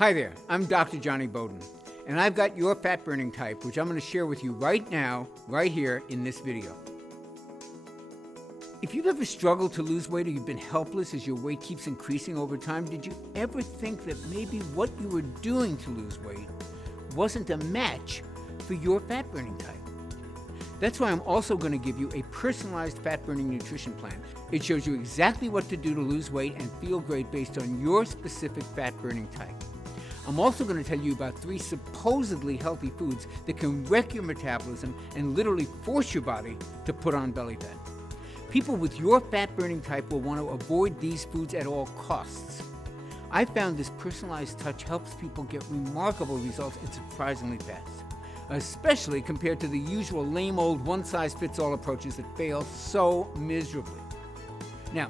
Hi there, I'm Dr. Johnny Bowden, and I've got your fat burning type, which I'm going to share with you right now, right here in this video. If you've ever struggled to lose weight or you've been helpless as your weight keeps increasing over time, did you ever think that maybe what you were doing to lose weight wasn't a match for your fat burning type? That's why I'm also going to give you a personalized fat burning nutrition plan. It shows you exactly what to do to lose weight and feel great based on your specific fat burning type. I'm also going to tell you about 3 supposedly healthy foods that can wreck your metabolism and literally force your body to put on belly fat. People with your fat burning type will want to avoid these foods at all costs. I found this personalized touch helps people get remarkable results and surprisingly fast, especially compared to the usual lame old one-size-fits-all approaches that fail so miserably. Now,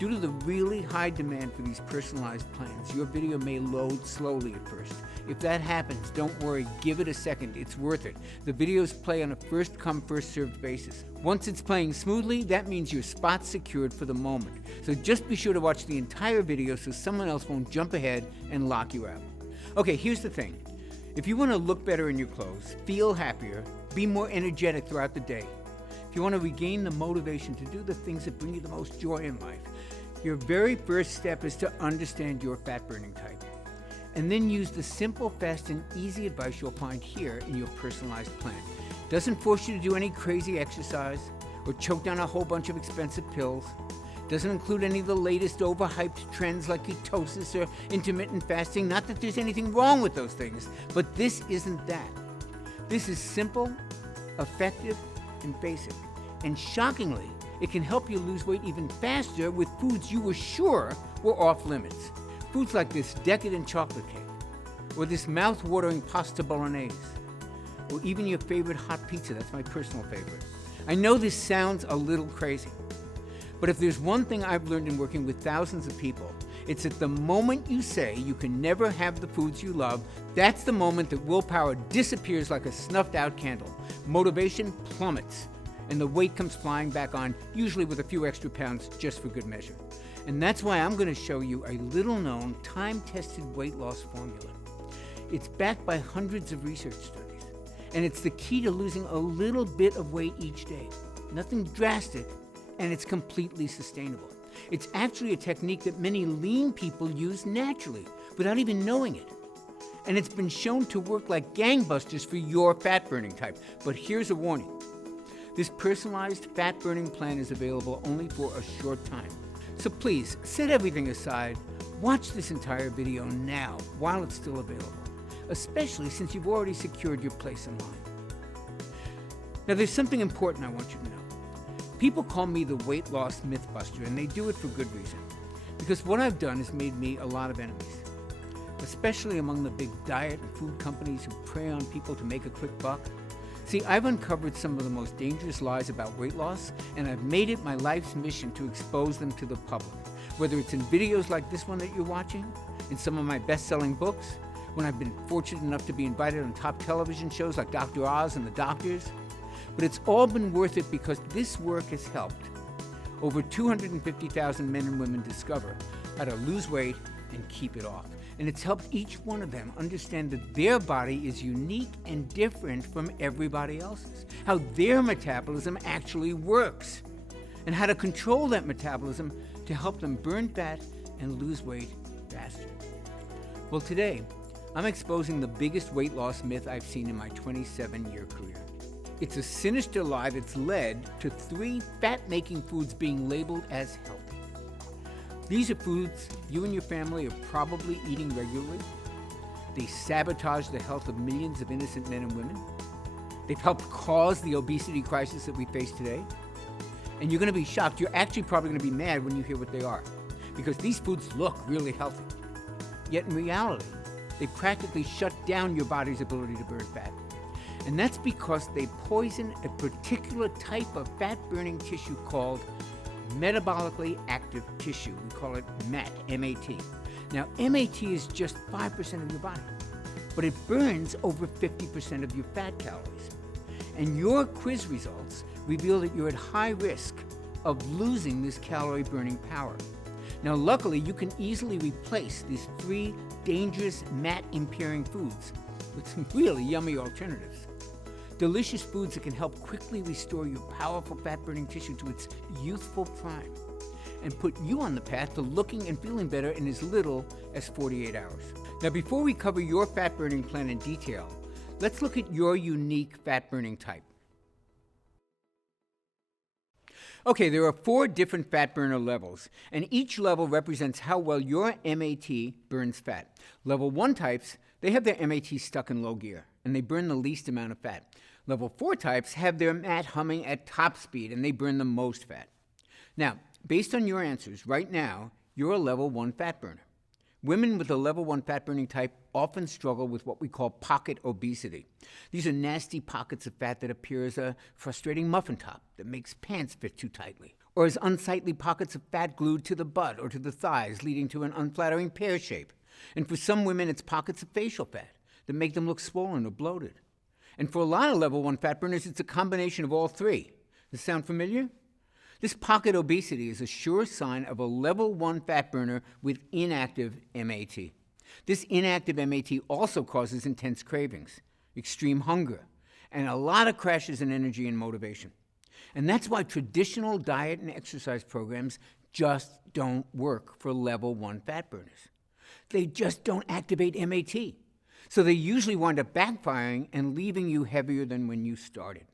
due to the really high demand for these personalized plans, your video may load slowly at first. If that happens, don't worry, give it a second, it's worth it. The videos play on a first-come, first-served basis. Once it's playing smoothly, that means your spot's secured for the moment. So just be sure to watch the entire video so someone else won't jump ahead and lock you out. Okay, here's the thing. If you want to look better in your clothes, feel happier, be more energetic throughout the day, if you want to regain the motivation to do the things that bring you the most joy in life, your very first step is to understand your fat burning type. And then use the simple, fast, and easy advice you'll find here in your personalized plan. It doesn't force you to do any crazy exercise or choke down a whole bunch of expensive pills. It doesn't include any of the latest overhyped trends like ketosis or intermittent fasting. Not that there's anything wrong with those things, but this isn't that. This is simple, effective, and basic. And shockingly, it can help you lose weight even faster with foods you were sure were off limits. Foods like this decadent chocolate cake, or this mouth-watering pasta bolognese, or even your favorite hot pizza. That's my personal favorite. I know this sounds a little crazy, but if there's one thing I've learned in working with thousands of people, it's that the moment you say you can never have the foods you love, that's the moment that willpower disappears like a snuffed-out candle. Motivation plummets, and the weight comes flying back on, usually with a few extra pounds just for good measure. And that's why I'm going to show you a little-known, time-tested weight loss formula. It's backed by hundreds of research studies, and it's the key to losing a little bit of weight each day. Nothing drastic, and it's completely sustainable. It's actually a technique that many lean people use naturally, without even knowing it. And it's been shown to work like gangbusters for your fat-burning type. But here's a warning. This personalized fat-burning plan is available only for a short time. So please, set everything aside, watch this entire video now while it's still available, especially since you've already secured your place in line. Now there's something important I want you to know. People call me the weight loss mythbuster, and they do it for good reason. Because what I've done has made me a lot of enemies, especially among the big diet and food companies who prey on people to make a quick buck. See, I've uncovered some of the most dangerous lies about weight loss, and I've made it my life's mission to expose them to the public. Whether it's in videos like this one that you're watching, in some of my best-selling books, when I've been fortunate enough to be invited on top television shows like Dr. Oz and The Doctors. But it's all been worth it because this work has helped over 250,000 men and women discover how to lose weight and keep it off. And it's helped each one of them understand that their body is unique and different from everybody else's, how their metabolism actually works, and how to control that metabolism to help them burn fat and lose weight faster. Well, today, I'm exposing the biggest weight loss myth I've seen in my 27-year career. It's a sinister lie that's led to 3 fat-making foods being labeled as healthy. These are foods you and your family are probably eating regularly. They sabotage the health of millions of innocent men and women. They've helped cause the obesity crisis that we face today. And you're going to be shocked. You're actually probably going to be mad when you hear what they are, because these foods look really healthy. Yet in reality, they practically shut down your body's ability to burn fat. And that's because they poison a particular type of fat-burning tissue called metabolically active tissue. We call it MAT, M-A-T. Now, MAT is just 5% of your body, but it burns over 50% of your fat calories. And your quiz results reveal that you're at high risk of losing this calorie-burning power. Now, luckily, you can easily replace these 3 dangerous fat-impairing foods with some really yummy alternatives. Delicious foods that can help quickly restore your powerful fat-burning tissue to its youthful prime and put you on the path to looking and feeling better in as little as 48 hours. Now, before we cover your fat-burning plan in detail, let's look at your unique fat-burning type. Okay, there are 4 different fat burner levels, and each level represents how well your MAT burns fat. Level 1 types, they have their MAT stuck in low gear, and they burn the least amount of fat. Level 4 types have their MAT humming at top speed, and they burn the most fat. Now, based on your answers, right now, you're a level 1 fat burner. Women with a level 1 fat-burning type often struggle with what we call pocket obesity. These are nasty pockets of fat that appear as a frustrating muffin top that makes pants fit too tightly, or as unsightly pockets of fat glued to the butt or to the thighs, leading to an unflattering pear shape. And for some women, it's pockets of facial fat that make them look swollen or bloated. And for a lot of level 1 fat burners, it's a combination of all 3. Does this sound familiar? This pocket obesity is a sure sign of a level 1 fat burner with inactive MAT. This inactive MAT also causes intense cravings, extreme hunger, and a lot of crashes in energy and motivation. And that's why traditional diet and exercise programs just don't work for level 1 fat burners. They just don't activate MAT. So they usually wind up backfiring and leaving you heavier than when you started.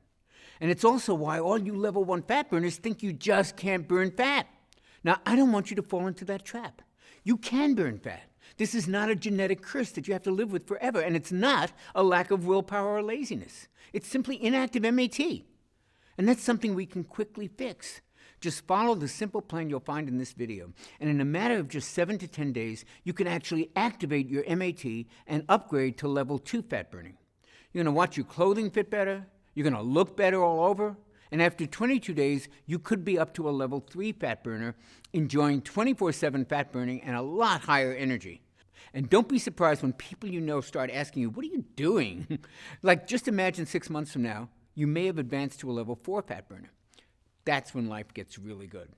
And it's also why all you level 1 fat burners think you just can't burn fat. Now, I don't want you to fall into that trap. You can burn fat. This is not a genetic curse that you have to live with forever, and it's not a lack of willpower or laziness. It's simply inactive MAT. And that's something we can quickly fix. Just follow the simple plan you'll find in this video, and in a matter of just 7 to 10 days, you can actually activate your MAT and upgrade to level 2 fat burning. You're going to watch your clothing fit better, you're going to look better all over, and after 22 days, you could be up to a level 3 fat burner, enjoying 24/7 fat burning and a lot higher energy. And don't be surprised when people you know start asking you, what are you doing? Like, just imagine 6 months from now, you may have advanced to a level 4 fat burner. That's when life gets really good.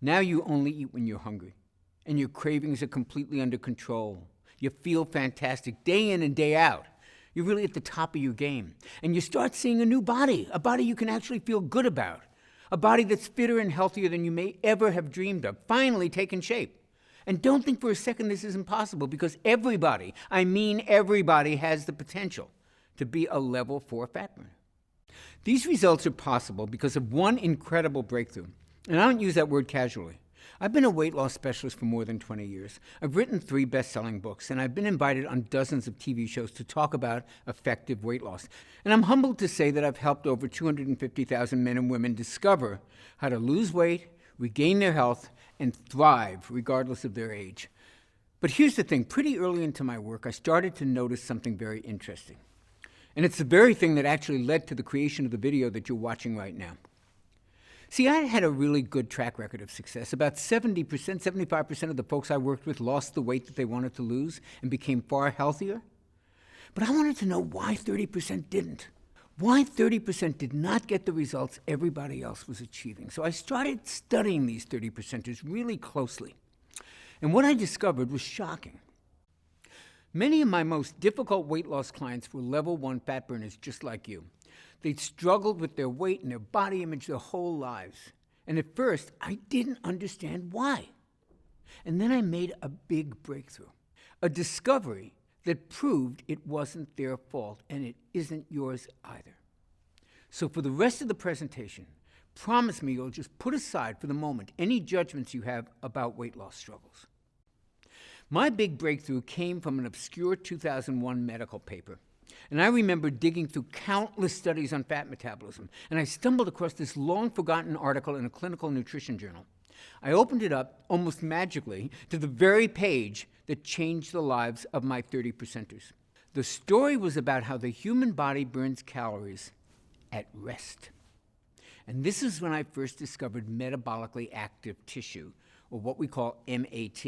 Now you only eat when you're hungry, and your cravings are completely under control. You feel fantastic day in and day out. You're really at the top of your game. And you start seeing a new body, a body you can actually feel good about, a body that's fitter and healthier than you may ever have dreamed of, finally taking shape. And don't think for a second this isn't possible, because everybody, I mean everybody, has the potential to be a level 4 fat burner. These results are possible because of one incredible breakthrough. And I don't use that word casually. I've been a weight loss specialist for more than 20 years. I've written 3 best-selling books, and I've been invited on dozens of TV shows to talk about effective weight loss. And I'm humbled to say that I've helped over 250,000 men and women discover how to lose weight, regain their health, and thrive regardless of their age. But here's the thing. Pretty early into my work, I started to notice something very interesting. And it's the very thing that actually led to the creation of the video that you're watching right now. See, I had a really good track record of success. About 70%, 75% of the folks I worked with lost the weight that they wanted to lose and became far healthier. But I wanted to know why 30% didn't. Why 30% did not get the results everybody else was achieving. So I started studying these 30%ers really closely. And what I discovered was shocking. Many of my most difficult weight loss clients were level 1 fat burners just like you. They'd struggled with their weight and their body image their whole lives. And at first, I didn't understand why. And then I made a big breakthrough, a discovery that proved it wasn't their fault, and it isn't yours either. So for the rest of the presentation, promise me you'll just put aside for the moment any judgments you have about weight loss struggles. My big breakthrough came from an obscure 2001 medical paper. And I remember digging through countless studies on fat metabolism, and I stumbled across this long-forgotten article in a clinical nutrition journal. I opened it up, almost magically, to the very page that changed the lives of my 30%ers. The story was about how the human body burns calories at rest. And this is when I first discovered metabolically active tissue, or what we call MAT.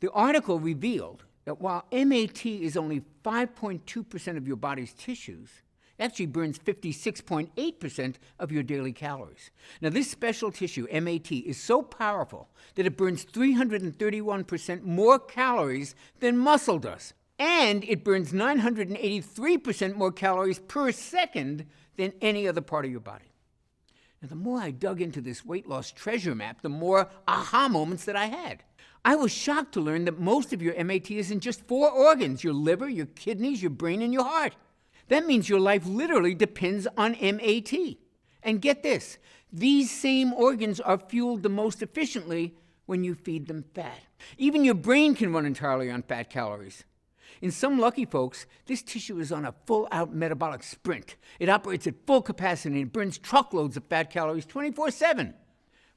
The article revealed that while MAT is only 5.2% of your body's tissues, It actually burns 56.8% of your daily calories. Now, this special tissue, MAT, is so powerful that it burns 331% more calories than muscle does. And it burns 983% more calories per second than any other part of your body. Now, the more I dug into this weight loss treasure map, the more aha moments that I had. I was shocked to learn that most of your MAT is in just 4 organs: your liver, your kidneys, your brain, and your heart. That means your life literally depends on MAT. And get this, these same organs are fueled the most efficiently when you feed them fat. Even your brain can run entirely on fat calories. In some lucky folks, this tissue is on a full-out metabolic sprint. It operates at full capacity and burns truckloads of fat calories 24/7.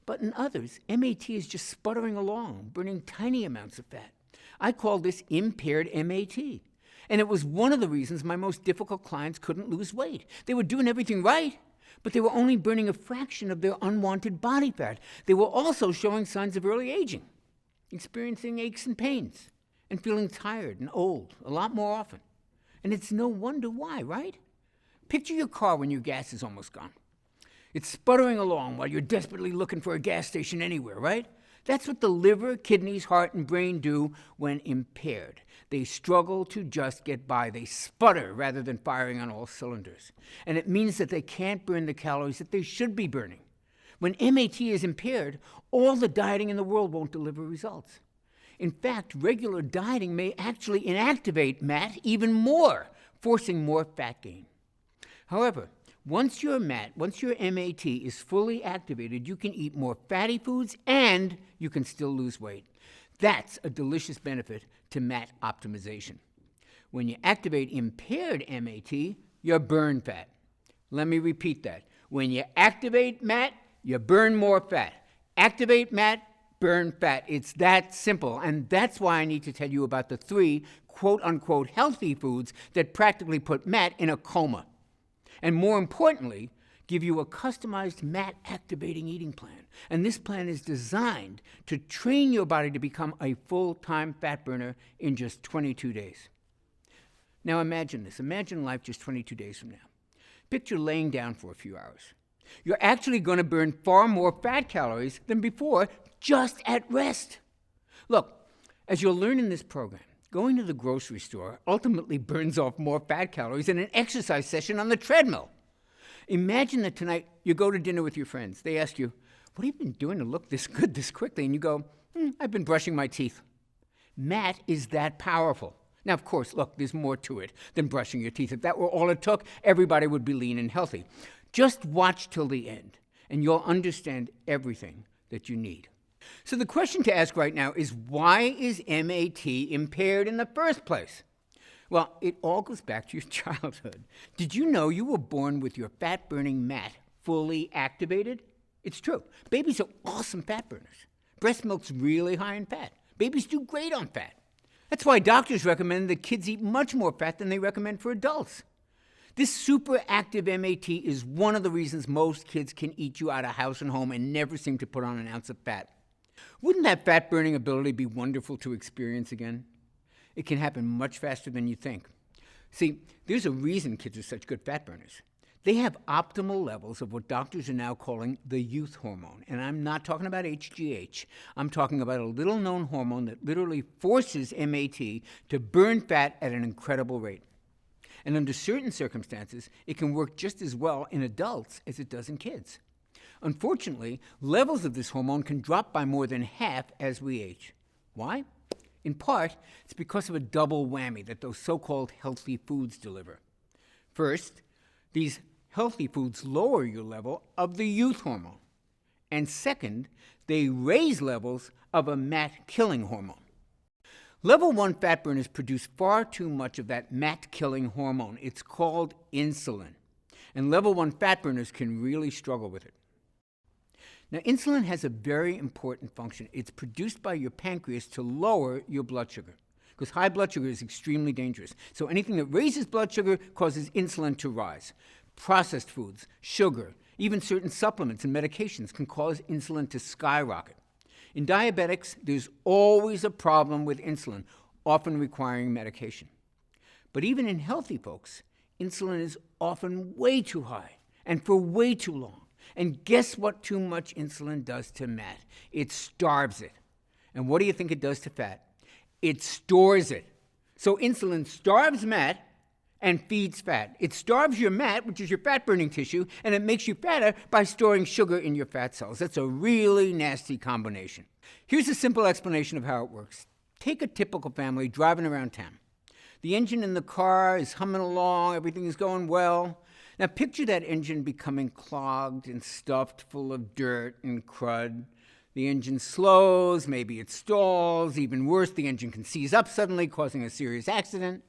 But in others, MAT is just sputtering along, burning tiny amounts of fat. I call this impaired MAT. And it was one of the reasons my most difficult clients couldn't lose weight. They were doing everything right, but they were only burning a fraction of their unwanted body fat. They were also showing signs of early aging, experiencing aches and pains, and feeling tired and old a lot more often. And it's no wonder why, right? Picture your car when your gas is almost gone. It's sputtering along while you're desperately looking for a gas station anywhere, right? That's what the liver, kidneys, heart, and brain do when impaired. They struggle to just get by. They sputter rather than firing on all cylinders. And it means that they can't burn the calories that they should be burning. When MAT is impaired, all the dieting in the world won't deliver results. In fact, regular dieting may actually inactivate MAT even more, forcing more fat gain. However, once your MAT is fully activated, you can eat more fatty foods and you can still lose weight. That's a delicious benefit to MAT optimization. When you activate impaired MAT, you burn fat. Let me repeat that. When you activate MAT, you burn more fat. Activate MAT, burn fat. It's that simple. And that's why I need to tell you about the 3 quote-unquote healthy foods that practically put MAT in a coma. And more importantly, give you a customized MAT-activating eating plan. And this plan is designed to train your body to become a full-time fat burner in just 22 days. Now imagine this. Imagine life just 22 days from now. Picture laying down for a few hours. You're actually going to burn far more fat calories than before just at rest. Look, as you'll learn in this program, going to the grocery store ultimately burns off more fat calories than an exercise session on the treadmill. Imagine that tonight you go to dinner with your friends. They ask you, "What have you been doing to look this good this quickly?" And you go, "I've been brushing my teeth." MAT is that powerful. Now, of course, look, there's more to it than brushing your teeth. If that were all it took, everybody would be lean and healthy. Just watch till the end, and you'll understand everything that you need. So the question to ask right now is, why is MAT impaired in the first place? Well, it all goes back to your childhood. Did you know you were born with your fat-burning MAT fully activated? It's true. Babies are awesome fat burners. Breast milk's really high in fat. Babies do great on fat. That's why doctors recommend that kids eat much more fat than they recommend for adults. This super active MAT is one of the reasons most kids can eat you out of house and home and never seem to put on an ounce of fat. Wouldn't that fat-burning ability be wonderful to experience again? It can happen much faster than you think. See, there's a reason kids are such good fat burners. They have optimal levels of what doctors are now calling the youth hormone. And I'm not talking about HGH. I'm talking about a little-known hormone that literally forces MAT to burn fat at an incredible rate. And under certain circumstances, it can work just as well in adults as it does in kids. Unfortunately, levels of this hormone can drop by more than half as we age. Why? In part, it's because of a double whammy that those so-called healthy foods deliver. First, these healthy foods lower your level of the youth hormone. And second, they raise levels of a MAT-killing hormone. Level 1 fat burners produce far too much of that MAT-killing hormone. It's called insulin. And level 1 fat burners can really struggle with it. Now, insulin has a very important function. It's produced by your pancreas to lower your blood sugar, because high blood sugar is extremely dangerous. So anything that raises blood sugar causes insulin to rise. Processed foods, sugar, even certain supplements and medications can cause insulin to skyrocket. In diabetics, there's always a problem with insulin, often requiring medication. But even in healthy folks, insulin is often way too high and for way too long. And guess what too much insulin does to fat? It starves it. And what do you think it does to fat? It stores it. So insulin starves fat and feeds fat. It starves your fat, which is your fat-burning tissue, and it makes you fatter by storing sugar in your fat cells. That's a really nasty combination. Here's a simple explanation of how it works. Take a typical family driving around town. The engine in the car is humming along, everything is going well. Now picture that engine becoming clogged and stuffed full of dirt and crud. The engine slows, maybe it stalls, even worse, the engine can seize up suddenly, causing a serious accident.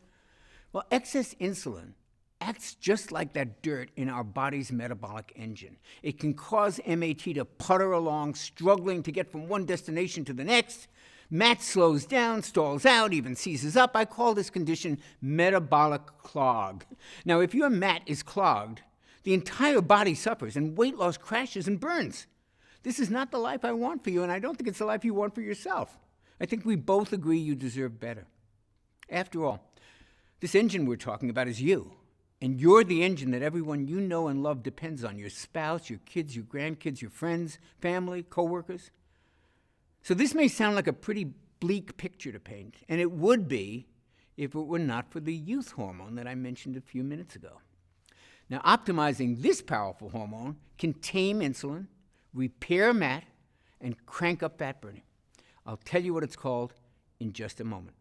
Well, excess insulin acts just like that dirt in our body's metabolic engine. It can cause MAT to putter along, struggling to get from one destination to the next. MAT slows down, stalls out, even seizes up. I call this condition metabolic clog. Now, if your MAT is clogged, the entire body suffers and weight loss crashes and burns. This is not the life I want for you, and I don't think it's the life you want for yourself. I think we both agree you deserve better. After all, this engine we're talking about is you, and you're the engine that everyone you know and love depends on, your spouse, your kids, your grandkids, your friends, family, coworkers. So this may sound like a pretty bleak picture to paint, and it would be if it were not for the youth hormone that I mentioned a few minutes ago. Now, optimizing this powerful hormone can tame insulin, repair MAT, and crank up fat burning. I'll tell you what it's called in just a moment.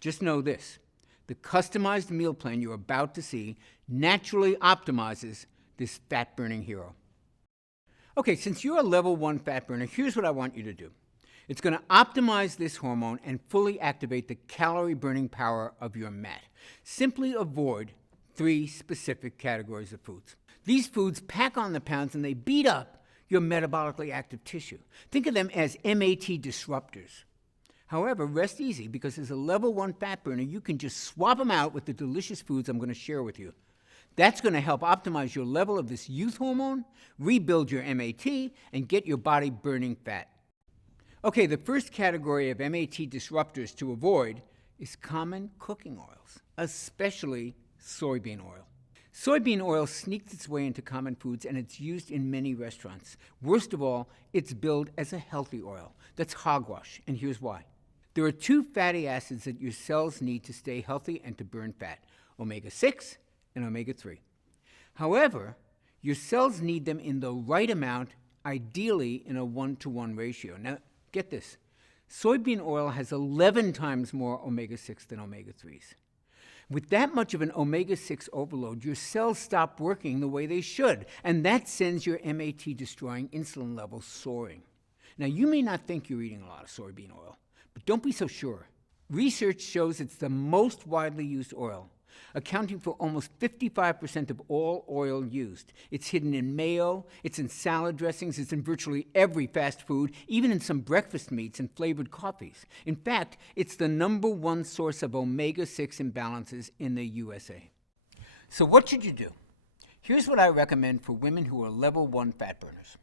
Just know this. The customized meal plan you're about to see naturally optimizes this fat-burning hero. Okay, since you're a level 1 fat burner, here's what I want you to do. It's going to optimize this hormone and fully activate the calorie-burning power of your MAT. Simply avoid 3 specific categories of foods. These foods pack on the pounds and they beat up your metabolically active tissue. Think of them as MAT disruptors. However, rest easy, because as a level 1 fat burner, you can just swap them out with the delicious foods I'm going to share with you. That's going to help optimize your level of this youth hormone, rebuild your MAT, and get your body burning fat. Okay, the first category of MAT disruptors to avoid is common cooking oils, especially soybean oil. Soybean oil sneaks its way into common foods, and it's used in many restaurants. Worst of all, it's billed as a healthy oil. That's hogwash, and here's why. There are 2 fatty acids that your cells need to stay healthy and to burn fat, omega-6 and omega-3. However, your cells need them in the right amount, ideally in a 1-to-1 ratio. Now, get this. Soybean oil has 11 times more omega-6 than omega-3s. With that much of an omega-6 overload, your cells stop working the way they should, and that sends your MAT-destroying insulin levels soaring. Now, you may not think you're eating a lot of soybean oil, but don't be so sure. Research shows it's the most widely used oil, accounting for almost 55% of all oil used. It's hidden in mayo, it's in salad dressings, it's in virtually every fast food, even in some breakfast meats and flavored coffees. In fact, it's the number 1 source of omega-6 imbalances in the USA. So what should you do? Here's what I recommend for women who are level 1 fat burners.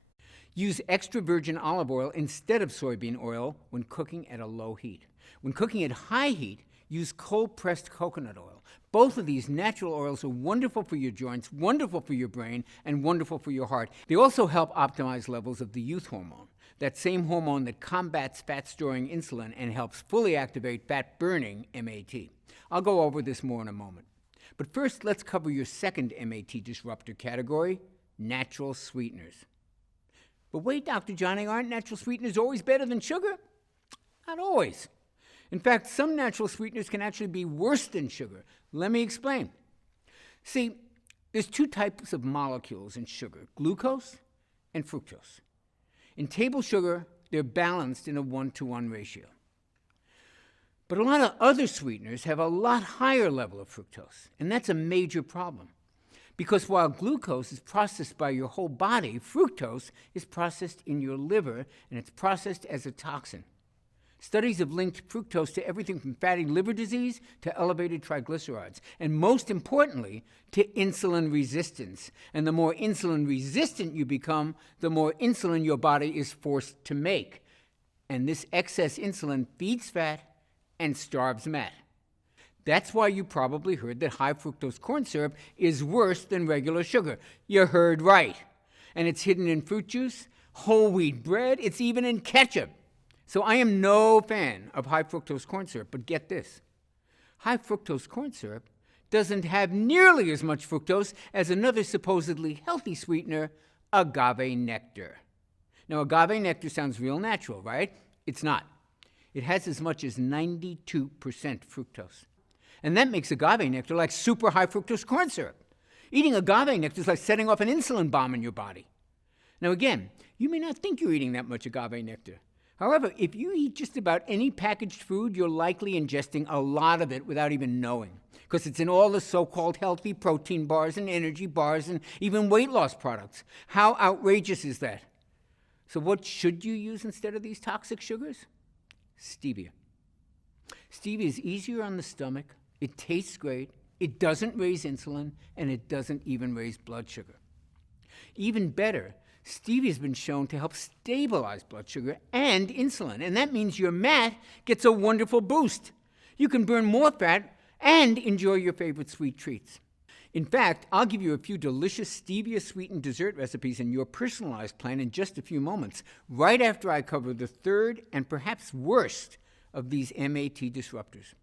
Use extra virgin olive oil instead of soybean oil when cooking at a low heat. When cooking at high heat, use cold-pressed coconut oil. Both of these natural oils are wonderful for your joints, wonderful for your brain, and wonderful for your heart. They also help optimize levels of the youth hormone, that same hormone that combats fat-storing insulin and helps fully activate fat-burning MAT. I'll go over this more in a moment. But first, let's cover your second MAT disruptor category, natural sweeteners. But wait, Dr. Johnny, aren't natural sweeteners always better than sugar? Not always. In fact, some natural sweeteners can actually be worse than sugar. Let me explain. See, there's 2 types of molecules in sugar, glucose and fructose. In table sugar, they're balanced in a 1-to-1 ratio. But a lot of other sweeteners have a lot higher level of fructose, and that's a major problem. Because while glucose is processed by your whole body, fructose is processed in your liver, and it's processed as a toxin. Studies have linked fructose to everything from fatty liver disease to elevated triglycerides, and most importantly, to insulin resistance. And the more insulin resistant you become, the more insulin your body is forced to make. And this excess insulin feeds fat and starves MAT. That's why you probably heard that high fructose corn syrup is worse than regular sugar. You heard right. And it's hidden in fruit juice, whole wheat bread, it's even in ketchup. So I am no fan of high fructose corn syrup, but get this. High fructose corn syrup doesn't have nearly as much fructose as another supposedly healthy sweetener, agave nectar. Now, agave nectar sounds real natural, right? It's not. It has as much as 92% fructose. And that makes agave nectar like super high fructose corn syrup. Eating agave nectar is like setting off an insulin bomb in your body. Now again, you may not think you're eating that much agave nectar. However, if you eat just about any packaged food, you're likely ingesting a lot of it without even knowing, because it's in all the so-called healthy protein bars and energy bars and even weight loss products. How outrageous is that? So what should you use instead of these toxic sugars? Stevia. Stevia is easier on the stomach, it tastes great, it doesn't raise insulin, and it doesn't even raise blood sugar. Even better, stevia has been shown to help stabilize blood sugar and insulin, and that means your MAT gets a wonderful boost. You can burn more fat and enjoy your favorite sweet treats. In fact, I'll give you a few delicious stevia-sweetened dessert recipes in your personalized plan in just a few moments, right after I cover the third and perhaps worst of these MAT disruptors.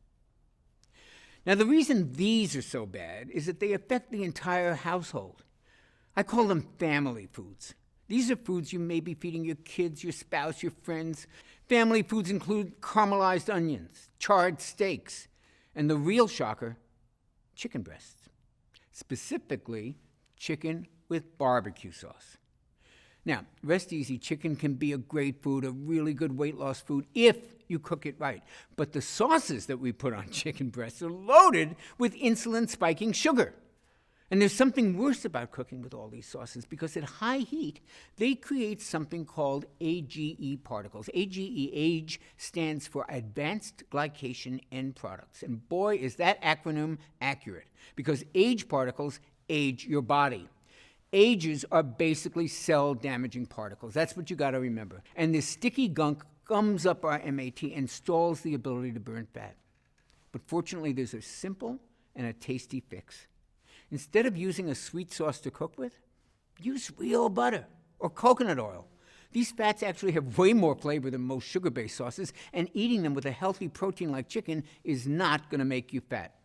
Now, the reason these are so bad is that they affect the entire household. I call them family foods. These are foods you may be feeding your kids, your spouse, your friends. Family foods include caramelized onions, charred steaks, and the real shocker, chicken breasts. Specifically, chicken with barbecue sauce. Now, rest easy, chicken can be a great food, a really good weight loss food, if you cook it right. But the sauces that we put on chicken breasts are loaded with insulin-spiking sugar. And there's something worse about cooking with all these sauces, because at high heat, they create something called AGE particles. AGE stands for Advanced Glycation End Products. And boy, is that acronym accurate, because age particles age your body. Ages are basically cell-damaging particles. That's what you got to remember. And this sticky gunk gums up our MAT and stalls the ability to burn fat. But fortunately, there's a simple and a tasty fix. Instead of using a sweet sauce to cook with, use real butter or coconut oil. These fats actually have way more flavor than most sugar-based sauces, and eating them with a healthy protein like chicken is not going to make you fat.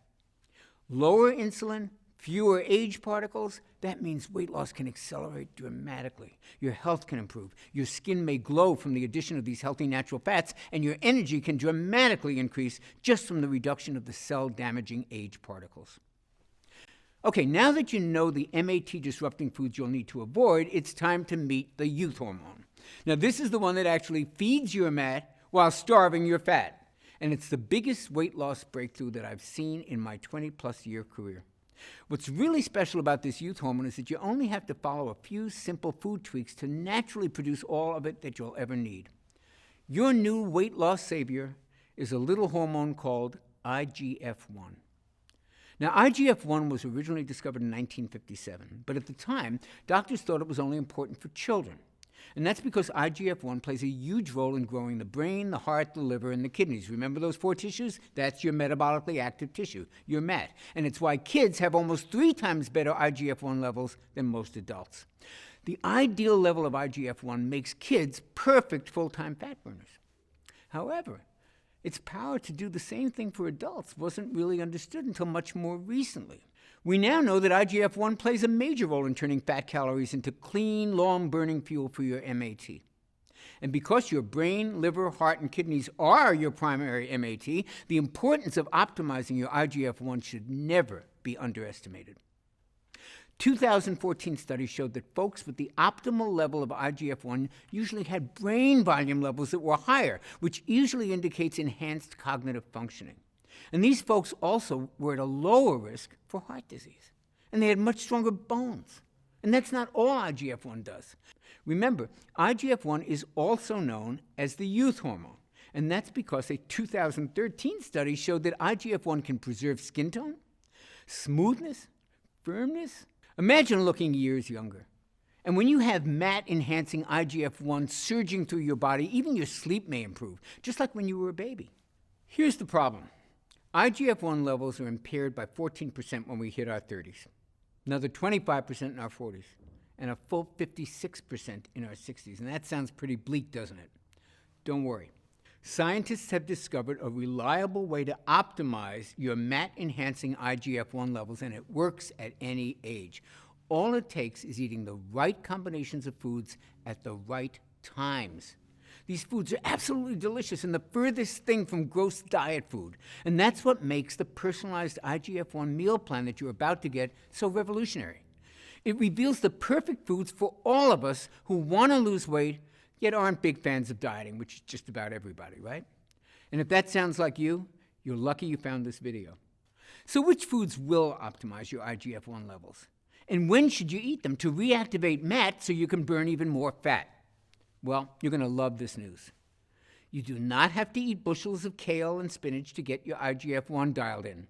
Lower insulin, fewer age particles, that means weight loss can accelerate dramatically. Your health can improve. Your skin may glow from the addition of these healthy natural fats, and your energy can dramatically increase just from the reduction of the cell-damaging age particles. Okay, now that you know the MAT-disrupting foods you'll need to avoid, it's time to meet the youth hormone. Now, this is the one that actually feeds your MAT while starving your fat. And it's the biggest weight loss breakthrough that I've seen in my 20-plus year career. What's really special about this youth hormone is that you only have to follow a few simple food tweaks to naturally produce all of it that you'll ever need. Your new weight loss savior is a little hormone called IGF-1. Now, IGF-1 was originally discovered in 1957, but at the time, doctors thought it was only important for children. And that's because IGF-1 plays a huge role in growing the brain, the heart, the liver, and the kidneys. Remember those 4 tissues? That's your metabolically active tissue, your MAT. And it's why kids have almost 3 times better IGF-1 levels than most adults. The ideal level of IGF-1 makes kids perfect full-time fat burners. However, its power to do the same thing for adults wasn't really understood until much more recently. We now know that IGF-1 plays a major role in turning fat calories into clean, long-burning fuel for your MAT. And because your brain, liver, heart, and kidneys are your primary MAT, the importance of optimizing your IGF-1 should never be underestimated. 2014 studies showed that folks with the optimal level of IGF-1 usually had brain volume levels that were higher, which usually indicates enhanced cognitive functioning. And these folks also were at a lower risk for heart disease. And they had much stronger bones. And that's not all IGF-1 does. Remember, IGF-1 is also known as the youth hormone. And that's because a 2013 study showed that IGF-1 can preserve skin tone, smoothness, firmness. Imagine looking years younger. And when you have MAT-enhancing IGF-1 surging through your body, even your sleep may improve, just like when you were a baby. Here's the problem. IGF-1 levels are impaired by 14% when we hit our 30s, another 25% in our 40s, and a full 56% in our 60s. And that sounds pretty bleak, doesn't it? Don't worry. Scientists have discovered a reliable way to optimize your MAT-enhancing IGF-1 levels, and it works at any age. All it takes is eating the right combinations of foods at the right times. These foods are absolutely delicious and the furthest thing from gross diet food. And that's what makes the personalized IGF-1 meal plan that you're about to get so revolutionary. It reveals the perfect foods for all of us who want to lose weight, yet aren't big fans of dieting, which is just about everybody, right? And if that sounds like you, you're lucky you found this video. So which foods will optimize your IGF-1 levels? And when should you eat them to reactivate MAT so you can burn even more fat? Well, you're going to love this news. You do not have to eat bushels of kale and spinach to get your IGF-1 dialed in.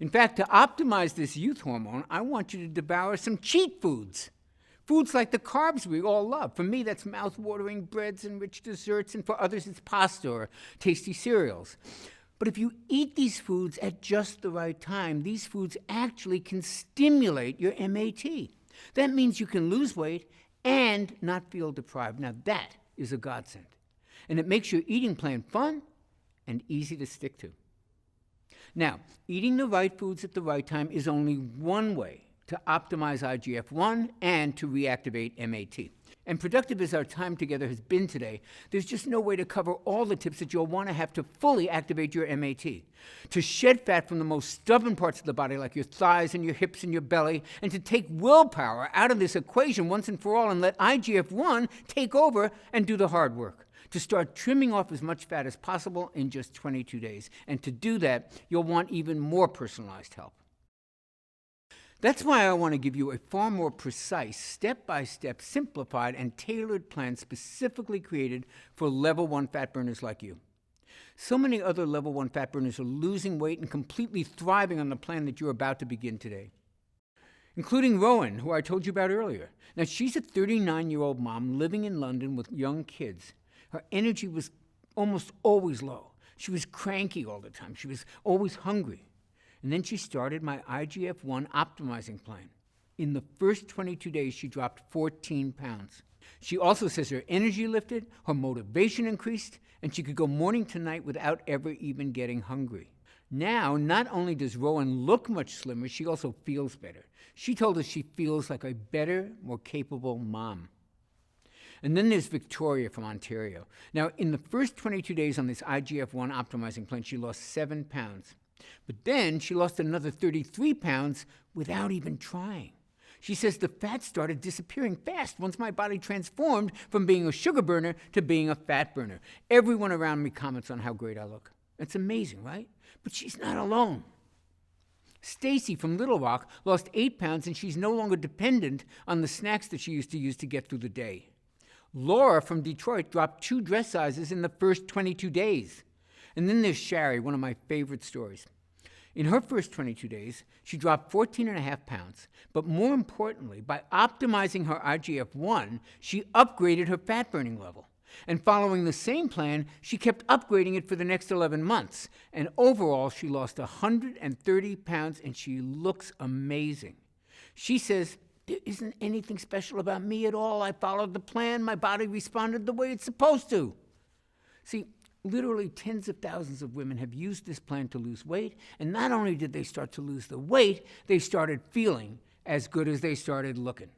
In fact, to optimize this youth hormone, I want you to devour some cheat foods. Foods like the carbs we all love. For me, that's mouth-watering breads and rich desserts, and for others, it's pasta or tasty cereals. But if you eat these foods at just the right time, these foods actually can stimulate your MAT. That means you can lose weight and not feel deprived. Now, that is a godsend. And it makes your eating plan fun and easy to stick to. Now, eating the right foods at the right time is only one way to optimize IGF-1 and to reactivate MAT. And productive as our time together has been today, there's just no way to cover all the tips that you'll want to have to fully activate your MAT. To shed fat from the most stubborn parts of the body, like your thighs and your hips and your belly, and to take willpower out of this equation once and for all and let IGF-1 take over and do the hard work. To start trimming off as much fat as possible in just 22 days. And to do that, you'll want even more personalized help. That's why I want to give you a far more precise, step-by-step, simplified, and tailored plan specifically created for level 1 fat burners like you. So many other level 1 fat burners are losing weight and completely thriving on the plan that you're about to begin today, including Rowan, who I told you about earlier. Now, she's a 39-year-old mom living in London with young kids. Her energy was almost always low. She was cranky all the time. She was always hungry. And then she started my IGF-1 optimizing plan. In the first 22 days, she dropped 14 pounds. She also says her energy lifted, her motivation increased, and she could go morning to night without ever even getting hungry. Now, not only does Rowan look much slimmer, she also feels better. She told us she feels like a better, more capable mom. And then there's Victoria from Ontario. Now, in the first 22 days on this IGF-1 optimizing plan, she lost 7 pounds. But then she lost another 33 pounds without even trying. She says the fat started disappearing fast once my body transformed from being a sugar burner to being a fat burner. Everyone around me comments on how great I look. It's amazing, right? But she's not alone. Stacy from Little Rock lost 8 pounds, and she's no longer dependent on the snacks that she used to use to get through the day. Laura from Detroit dropped 2 dress sizes in the first 22 days. And then there's Shari, one of my favorite stories. In her first 22 days, she dropped 14.5 pounds. But more importantly, by optimizing her IGF-1, she upgraded her fat-burning level. And following the same plan, she kept upgrading it for the next 11 months. And overall, she lost 130 pounds, and she looks amazing. She says, "There isn't anything special about me at all. I followed the plan. My body responded the way it's supposed to." See, literally tens of thousands of women have used this plan to lose weight, and not only did they start to lose the weight, they started feeling as good as they started looking.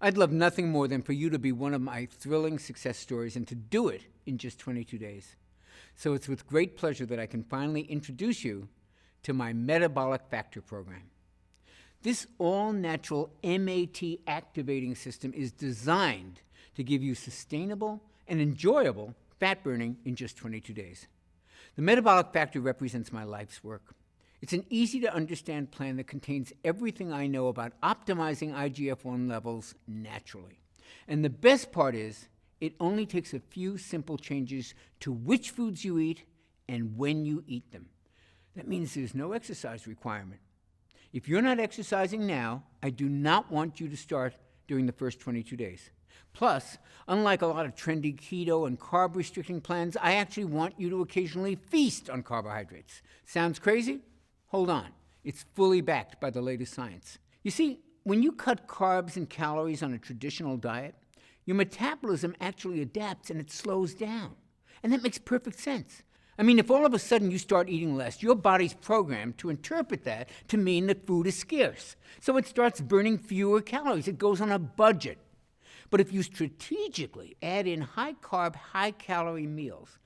I'd love nothing more than for you to be one of my thrilling success stories and to do it in just 22 days. So it's with great pleasure that I can finally introduce you to my Metabolic Factor program. This all-natural MAT activating system is designed to give you sustainable and enjoyable fat burning in just 22 days. The Metabolic Factor represents my life's work. It's an easy-to-understand plan that contains everything I know about optimizing IGF-1 levels naturally. And the best part is, it only takes a few simple changes to which foods you eat and when you eat them. That means there's no exercise requirement. If you're not exercising now, I do not want you to start during the first 22 days. Plus, unlike a lot of trendy keto and carb-restricting plans, I actually want you to occasionally feast on carbohydrates. Sounds crazy? Hold on. It's fully backed by the latest science. You see, when you cut carbs and calories on a traditional diet, your metabolism actually adapts and it slows down. And that makes perfect sense. I mean, if all of a sudden you start eating less, your body's programmed to interpret that to mean that food is scarce. So it starts burning fewer calories. It goes on a budget. But if you strategically add in high-carb, high-calorie meals,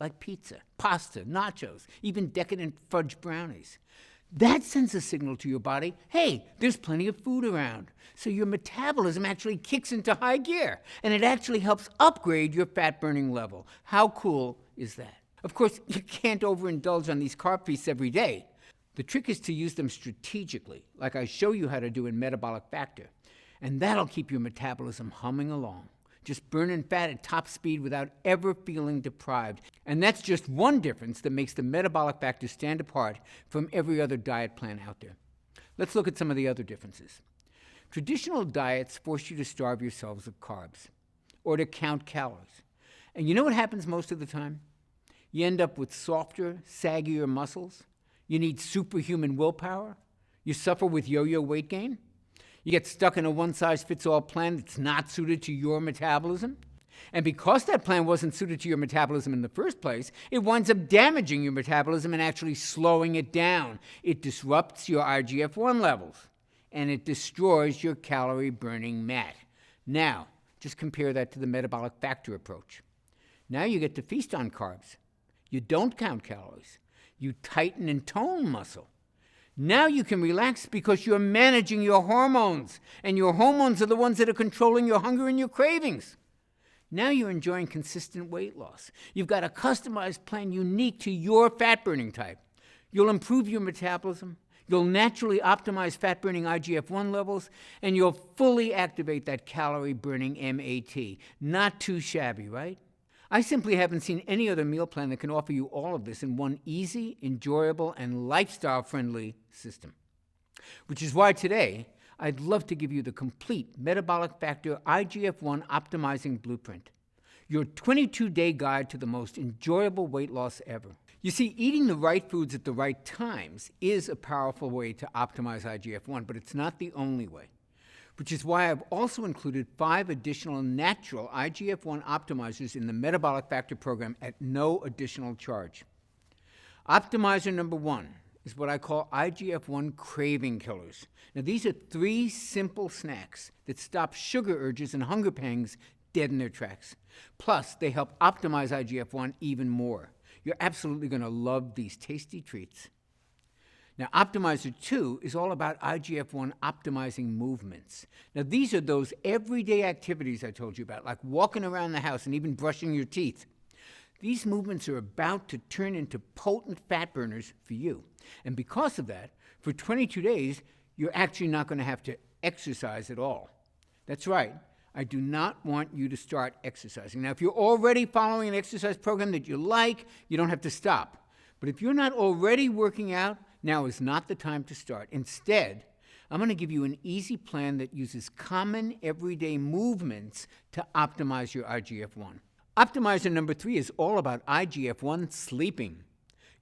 like pizza, pasta, nachos, even decadent fudge brownies, that sends a signal to your body, hey, there's plenty of food around. So your metabolism actually kicks into high gear, and it actually helps upgrade your fat-burning level. How cool is that? Of course, you can't overindulge on these carb feasts every day. The trick is to use them strategically, like I show you how to do in Metabolic Factor. And that'll keep your metabolism humming along, just burning fat at top speed without ever feeling deprived. And that's just one difference that makes the Metabolic Factor stand apart from every other diet plan out there. Let's look at some of the other differences. Traditional diets force you to starve yourselves of carbs or to count calories. And you know what happens most of the time? You end up with softer, saggier muscles. You need superhuman willpower. You suffer with yo-yo weight gain. You get stuck in a one-size-fits-all plan that's not suited to your metabolism. And because that plan wasn't suited to your metabolism in the first place, it winds up damaging your metabolism and actually slowing it down. It disrupts your IGF-1 levels, and it destroys your calorie-burning mat. Now, just compare that to the Metabolic Factor approach. Now you get to feast on carbs. You don't count calories. You tighten and tone muscle. Now you can relax because you're managing your hormones, and your hormones are the ones that are controlling your hunger and your cravings. Now you're enjoying consistent weight loss. You've got a customized plan unique to your fat-burning type. You'll improve your metabolism, you'll naturally optimize fat-burning IGF-1 levels, and you'll fully activate that calorie-burning MAT. Not too shabby, right? I simply haven't seen any other meal plan that can offer you all of this in one easy, enjoyable, and lifestyle-friendly system. Which is why today, I'd love to give you the complete Metabolic Factor IGF-1 Optimizing Blueprint, your 22-day guide to the most enjoyable weight loss ever. You see, eating the right foods at the right times is a powerful way to optimize IGF-1, but it's not the only way. Which is why I've also included 5 additional natural IGF-1 optimizers in the Metabolic Factor program at no additional charge. Optimizer number 1 is what I call IGF-1 craving killers. Now, these are 3 simple snacks that stop sugar urges and hunger pangs dead in their tracks. Plus, they help optimize IGF-1 even more. You're absolutely going to love these tasty treats. Now, Optimizer 2 is all about IGF-1 optimizing movements. Now, these are those everyday activities I told you about, like walking around the house and even brushing your teeth. These movements are about to turn into potent fat burners for you. And because of that, for 22 days, you're actually not going to have to exercise at all. That's right. I do not want you to start exercising. Now, if you're already following an exercise program that you like, you don't have to stop. But if you're not already working out, now is not the time to start. Instead, I'm going to give you an easy plan that uses common everyday movements to optimize your IGF-1. Optimizer number 3 is all about IGF-1 sleeping.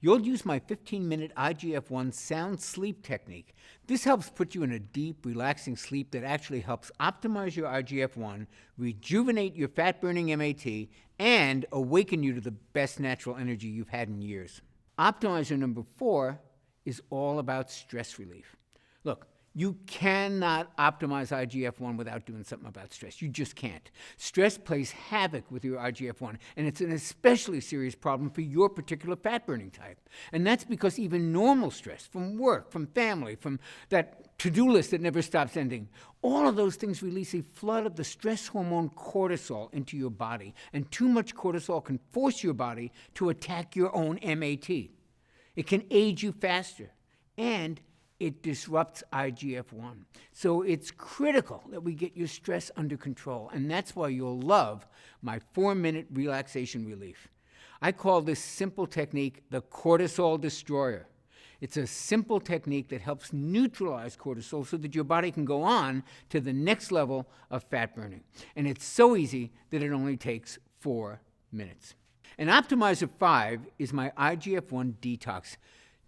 You'll use my 15-minute IGF-1 sound sleep technique. This helps put you in a deep, relaxing sleep that actually helps optimize your IGF-1, rejuvenate your fat-burning MAT, and awaken you to the best natural energy you've had in years. Optimizer number 4 is all about stress relief. Look, you cannot optimize IGF-1 without doing something about stress. You just can't. Stress plays havoc with your IGF-1, and it's an especially serious problem for your particular fat-burning type. And that's because even normal stress from work, from family, from that to-do list that never stops ending, all of those things release a flood of the stress hormone cortisol into your body, and too much cortisol can force your body to attack your own MAT. It can age you faster, and it disrupts IGF-1. So it's critical that we get your stress under control, and that's why you'll love my 4-minute relaxation relief. I call this simple technique the cortisol destroyer. It's a simple technique that helps neutralize cortisol so that your body can go on to the next level of fat burning. And it's so easy that it only takes 4 minutes. And Optimizer 5 is my IGF-1 detox.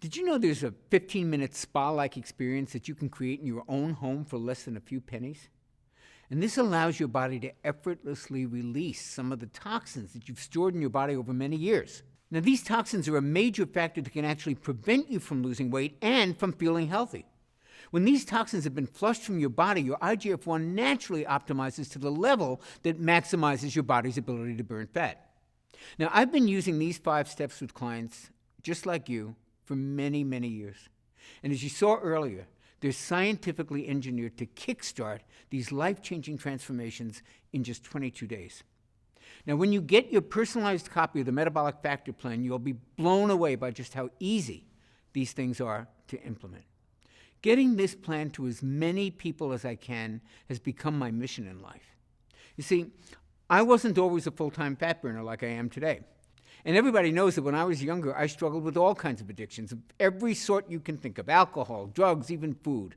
Did you know there's a 15-minute spa-like experience that you can create in your own home for less than a few pennies? And this allows your body to effortlessly release some of the toxins that you've stored in your body over many years. Now, these toxins are a major factor that can actually prevent you from losing weight and from feeling healthy. When these toxins have been flushed from your body, your IGF-1 naturally optimizes to the level that maximizes your body's ability to burn fat. Now, I've been using these 5 steps with clients just like you for many, many years. And as you saw earlier, they're scientifically engineered to kickstart these life-changing transformations in just 22 days. Now, when you get your personalized copy of the Metabolic Factor Plan, you'll be blown away by just how easy these things are to implement. Getting this plan to as many people as I can has become my mission in life. You see, I wasn't always a full-time fat burner like I am today. And everybody knows that when I was younger, I struggled with all kinds of addictions of every sort you can think of: alcohol, drugs, even food.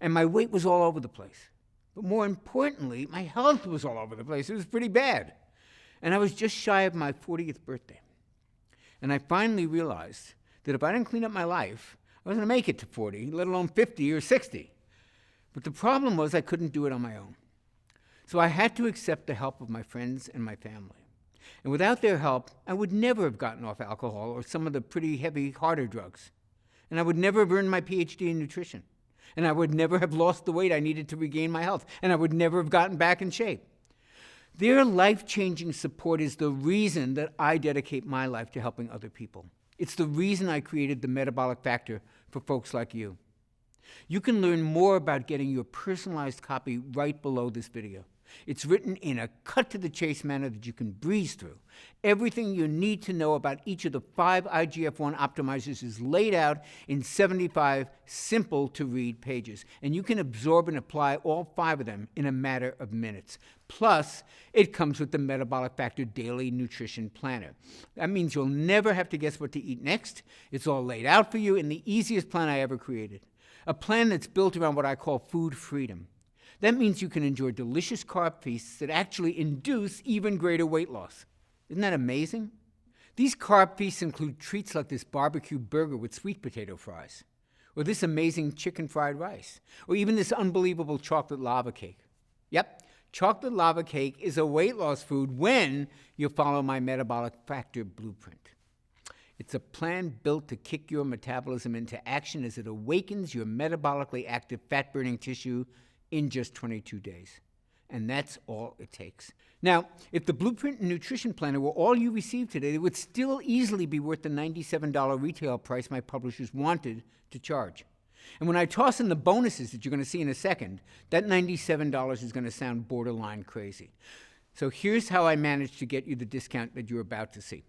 And my weight was all over the place. But more importantly, my health was all over the place. It was pretty bad. And I was just shy of my 40th birthday. And I finally realized that if I didn't clean up my life, I wasn't going to make it to 40, let alone 50 or 60. But the problem was I couldn't do it on my own. So I had to accept the help of my friends and my family. And without their help, I would never have gotten off alcohol or some of the pretty heavy, harder drugs. And I would never have earned my PhD in nutrition. And I would never have lost the weight I needed to regain my health. And I would never have gotten back in shape. Their life-changing support is the reason that I dedicate my life to helping other people. It's the reason I created the Metabolic Factor for folks like you. You can learn more about getting your personalized copy right below this video. It's written in a cut-to-the-chase manner that you can breeze through. Everything you need to know about each of the 5 IGF-1 optimizers is laid out in 75 simple-to-read pages, and you can absorb and apply all 5 of them in a matter of minutes. Plus, it comes with the Metabolic Factor Daily Nutrition Planner. That means you'll never have to guess what to eat next. It's all laid out for you in the easiest plan I ever created, a plan that's built around what I call food freedom. That means you can enjoy delicious carb feasts that actually induce even greater weight loss. Isn't that amazing? These carb feasts include treats like this barbecue burger with sweet potato fries, or this amazing chicken fried rice, or even this unbelievable chocolate lava cake. Yep, chocolate lava cake is a weight loss food when you follow my Metabolic Factor blueprint. It's a plan built to kick your metabolism into action as it awakens your metabolically active fat-burning tissue in just 22 days. And that's all it takes. Now, if the Blueprint and Nutrition Planner were all you received today, it would still easily be worth the $97 retail price my publishers wanted to charge. And when I toss in the bonuses that you're going to see in a second, that $97 is going to sound borderline crazy. So here's how I managed to get you the discount that you're about to see.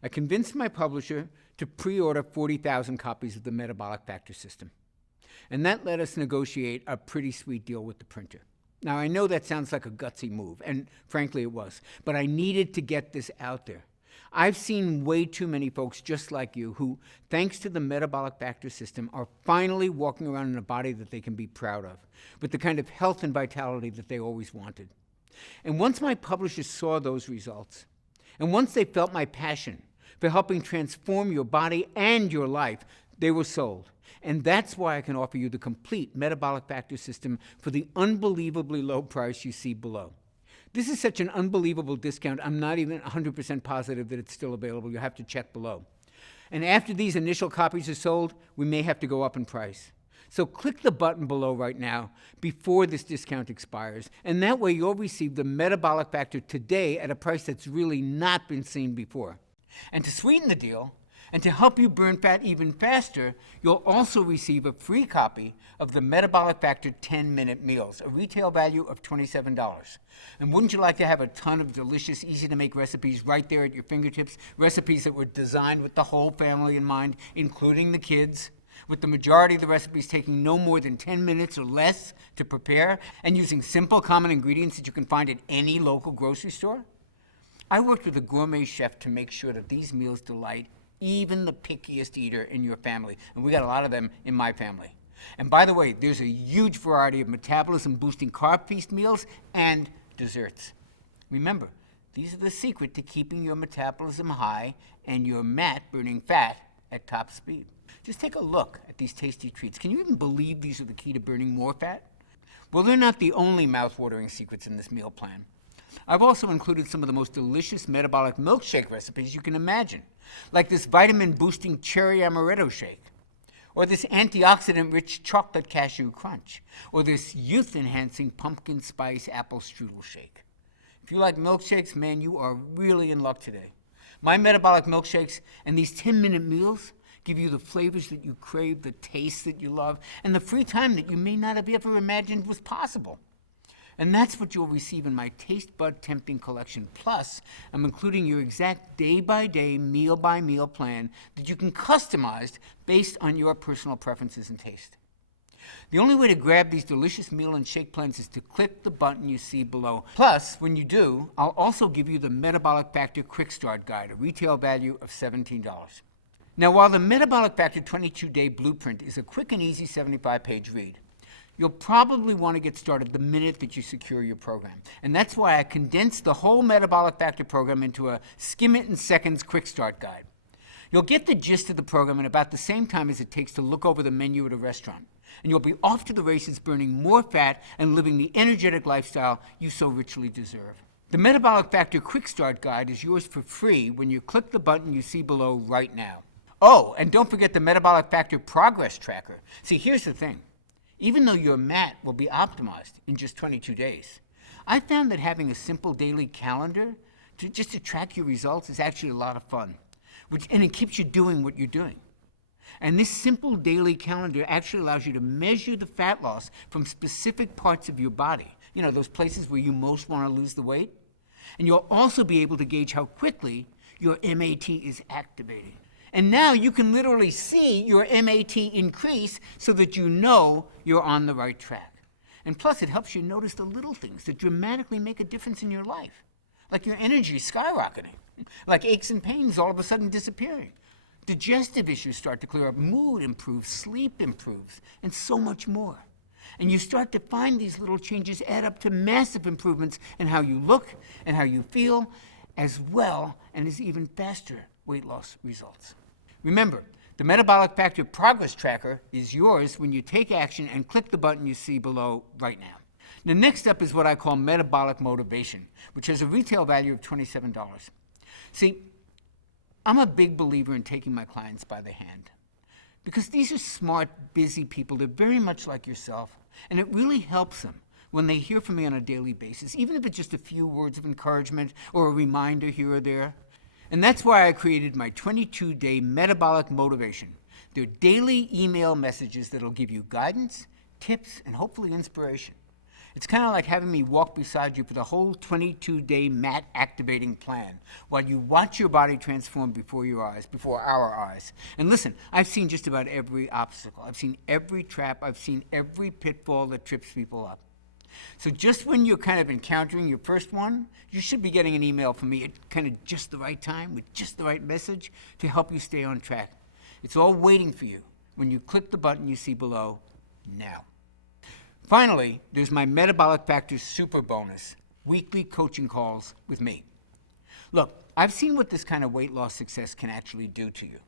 I convinced my publisher to pre-order 40,000 copies of the Metabolic Factor system. And that let us negotiate a pretty sweet deal with the printer. Now, I know that sounds like a gutsy move, and frankly it was, but I needed to get this out there. I've seen way too many folks just like you who, thanks to the Metabolic Factor system, are finally walking around in a body that they can be proud of, with the kind of health and vitality that they always wanted. And once my publishers saw those results, and once they felt my passion for helping transform your body and your life, they were sold. And that's why I can offer you the complete Metabolic Factor system for the unbelievably low price you see below. This is such an unbelievable discount, I'm not even 100% positive that it's still available. You'll have to check below. And after these initial copies are sold, we may have to go up in price. So click the button below right now before this discount expires, and that way you'll receive the Metabolic Factor today at a price that's really not been seen before. And to sweeten the deal, and to help you burn fat even faster, you'll also receive a free copy of the Metabolic Factor 10-Minute Meals, a retail value of $27. And wouldn't you like to have a ton of delicious, easy-to-make recipes right there at your fingertips, recipes that were designed with the whole family in mind, including the kids, with the majority of the recipes taking no more than 10 minutes or less to prepare, and using simple, common ingredients that you can find at any local grocery store? I worked with a gourmet chef to make sure that these meals delight even the pickiest eater in your family. And we got a lot of them in my family. And by the way, there's a huge variety of metabolism-boosting carb feast meals and desserts. Remember, these are the secret to keeping your metabolism high and your MAT, burning fat, at top speed. Just take a look at these tasty treats. Can you even believe these are the key to burning more fat? Well, they're not the only mouth-watering secrets in this meal plan. I've also included some of the most delicious metabolic milkshake recipes you can imagine, like this vitamin-boosting cherry amaretto shake, or this antioxidant-rich chocolate cashew crunch, or this youth-enhancing pumpkin spice apple strudel shake. If you like milkshakes, man, you are really in luck today. My metabolic milkshakes and these 10-minute meals give you the flavors that you crave, the taste that you love, and the free time that you may not have ever imagined was possible. And that's what you'll receive in my Taste Bud Tempting collection. Plus, I'm including your exact day-by-day, meal-by-meal plan that you can customize based on your personal preferences and taste. The only way to grab these delicious meal and shake plans is to click the button you see below. Plus, when you do, I'll also give you the Metabolic Factor Quick Start Guide, a retail value of $17. Now, while the Metabolic Factor 22-Day Blueprint is a quick and easy 75-page read, you'll probably want to get started the minute that you secure your program. And that's why I condensed the whole Metabolic Factor program into a skim-it-in-seconds quick start guide. You'll get the gist of the program in about the same time as it takes to look over the menu at a restaurant. And you'll be off to the races burning more fat and living the energetic lifestyle you so richly deserve. The Metabolic Factor Quick Start Guide is yours for free when you click the button you see below right now. Oh, and don't forget the Metabolic Factor Progress Tracker. See, here's the thing. Even though your MAT will be optimized in just 22 days, I found that having a simple daily calendar just to track your results is actually a lot of fun, and it keeps you doing what you're doing. And this simple daily calendar actually allows you to measure the fat loss from specific parts of your body, those places where you most want to lose the weight. And you'll also be able to gauge how quickly your MAT is activating. And now you can literally see your MAT increase so that you know you're on the right track. And plus, it helps you notice the little things that dramatically make a difference in your life, like your energy skyrocketing, like aches and pains all of a sudden disappearing. Digestive issues start to clear up, mood improves, sleep improves, and so much more. And you start to find these little changes add up to massive improvements in how you look and how you feel, as well and as even faster weight loss results. Remember, the Metabolic Factor Progress Tracker is yours when you take action and click the button you see below right now. Now, next up is what I call Metabolic Motivation, which has a retail value of $27. See, I'm a big believer in taking my clients by the hand because these are smart, busy people. They're very much like yourself, and it really helps them when they hear from me on a daily basis, even if it's just a few words of encouragement or a reminder here or there. And that's why I created my 22-day Metabolic Motivation. They're daily email messages that'll give you guidance, tips, and hopefully inspiration. It's kind of like having me walk beside you for the whole 22-day MAT activating plan while you watch your body transform before our eyes. And listen, I've seen just about every obstacle. I've seen every trap. I've seen every pitfall that trips people up. So just when you're kind of encountering your first one, you should be getting an email from me at kind of just the right time with just the right message to help you stay on track. It's all waiting for you when you click the button you see below now. Finally, there's my Metabolic Factor Super Bonus, weekly coaching calls with me. Look, I've seen what this kind of weight loss success can actually do to you.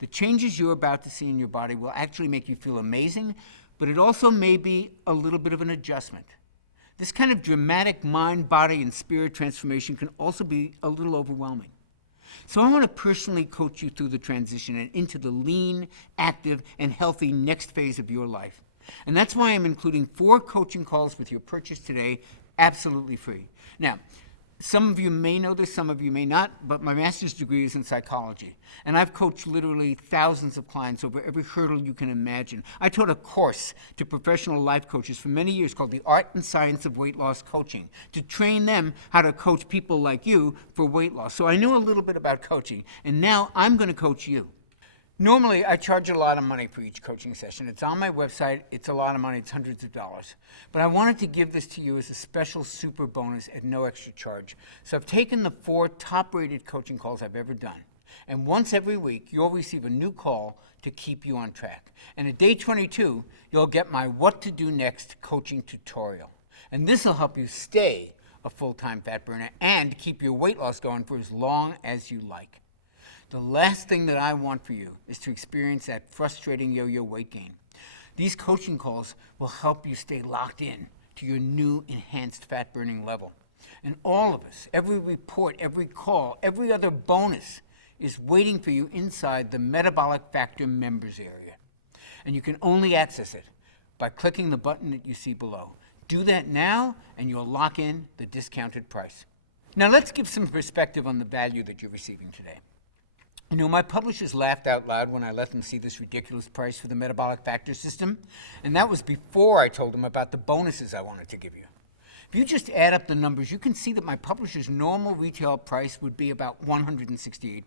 The changes you're about to see in your body will actually make you feel amazing, but it also may be a little bit of an adjustment. This kind of dramatic mind, body, and spirit transformation can also be a little overwhelming. So I want to personally coach you through the transition and into the lean, active, and healthy next phase of your life. And that's why I'm including 4 coaching calls with your purchase today, absolutely free. Now, some of you may know this, some of you may not, but my master's degree is in psychology. And I've coached literally thousands of clients over every hurdle you can imagine. I taught a course to professional life coaches for many years called The Art and Science of Weight Loss Coaching to train them how to coach people like you for weight loss. So I know a little bit about coaching, and now I'm going to coach you. Normally, I charge a lot of money for each coaching session. It's on my website. It's a lot of money. It's hundreds of dollars. But I wanted to give this to you as a special super bonus at no extra charge. So I've taken the 4 top-rated coaching calls I've ever done. And once every week, you'll receive a new call to keep you on track. And at day 22, you'll get my What to Do Next coaching tutorial. And this will help you stay a full-time fat burner and keep your weight loss going for as long as you like. The last thing that I want for you is to experience that frustrating yo-yo weight gain. These coaching calls will help you stay locked in to your new enhanced fat burning level. And all of us, every report, every call, every other bonus is waiting for you inside the Metabolic Factor members area. And you can only access it by clicking the button that you see below. Do that now and you'll lock in the discounted price. Now let's give some perspective on the value that you're receiving today. You know, my publishers laughed out loud when I let them see this ridiculous price for the Metabolic Factor system, and that was before I told them about the bonuses I wanted to give you. If you just add up the numbers, you can see that my publisher's normal retail price would be about $168,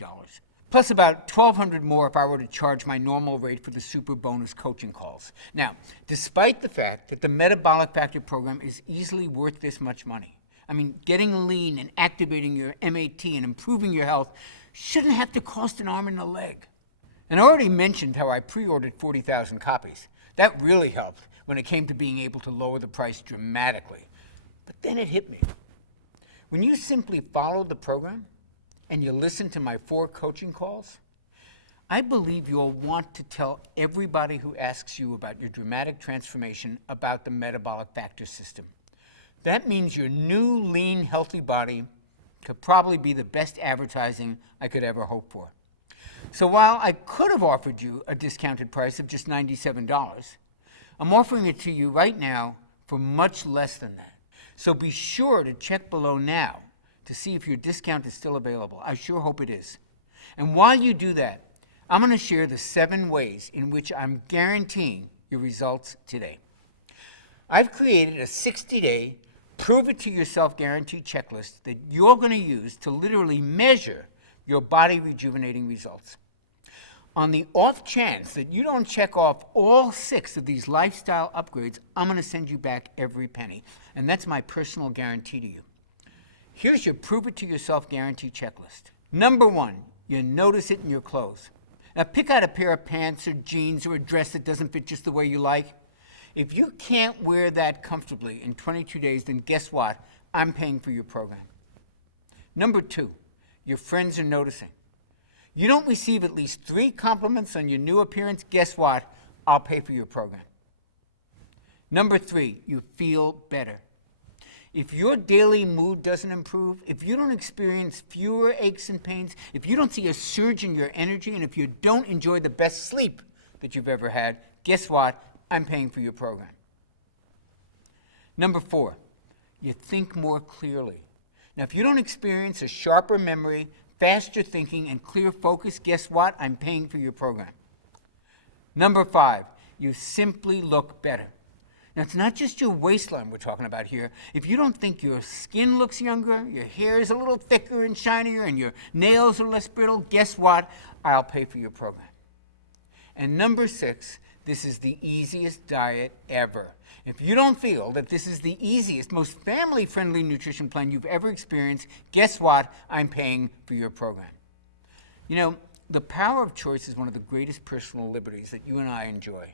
plus about $1,200 more if I were to charge my normal rate for the super bonus coaching calls. Now, despite the fact that the Metabolic Factor program is easily worth this much money, I mean, getting lean and activating your MAT and improving your health shouldn't have to cost an arm and a leg. And I already mentioned how I pre-ordered 40,000 copies. That really helped when it came to being able to lower the price dramatically. But then it hit me. When you simply follow the program and you listen to my 4 coaching calls, I believe you'll want to tell everybody who asks you about your dramatic transformation about the Metabolic Factor system. That means your new, lean, healthy body could probably be the best advertising I could ever hope for. So while I could have offered you a discounted price of just $97, I'm offering it to you right now for much less than that. So be sure to check below now to see if your discount is still available. I sure hope it is. And while you do that, I'm going to share the 7 ways in which I'm guaranteeing your results today. I've created a 60-day prove it to yourself guarantee checklist that you're going to use to literally measure your body rejuvenating results. On the off chance that you don't check off all 6 of these lifestyle upgrades, I'm going to send you back every penny. And that's my personal guarantee to you. Here's your prove it to yourself guarantee checklist. Number 1, you notice it in your clothes. Now pick out a pair of pants or jeans or a dress that doesn't fit just the way you like. If you can't wear that comfortably in 22 days, then guess what? I'm paying for your program. Number 2, your friends are noticing. You don't receive at least 3 compliments on your new appearance, guess what? I'll pay for your program. Number 3, you feel better. If your daily mood doesn't improve, if you don't experience fewer aches and pains, if you don't see a surge in your energy, and if you don't enjoy the best sleep that you've ever had, guess what? I'm paying for your program. Number 4, you think more clearly. Now, if you don't experience a sharper memory, faster thinking, and clear focus, guess what? I'm paying for your program. Number 5, you simply look better. Now, it's not just your waistline we're talking about here. If you don't think your skin looks younger, your hair is a little thicker and shinier, and your nails are less brittle, guess what? I'll pay for your program. And number 6, this is the easiest diet ever. If you don't feel that this is the easiest, most family-friendly nutrition plan you've ever experienced, guess what? I'm paying for your program. You know, the power of choice is one of the greatest personal liberties that you and I enjoy.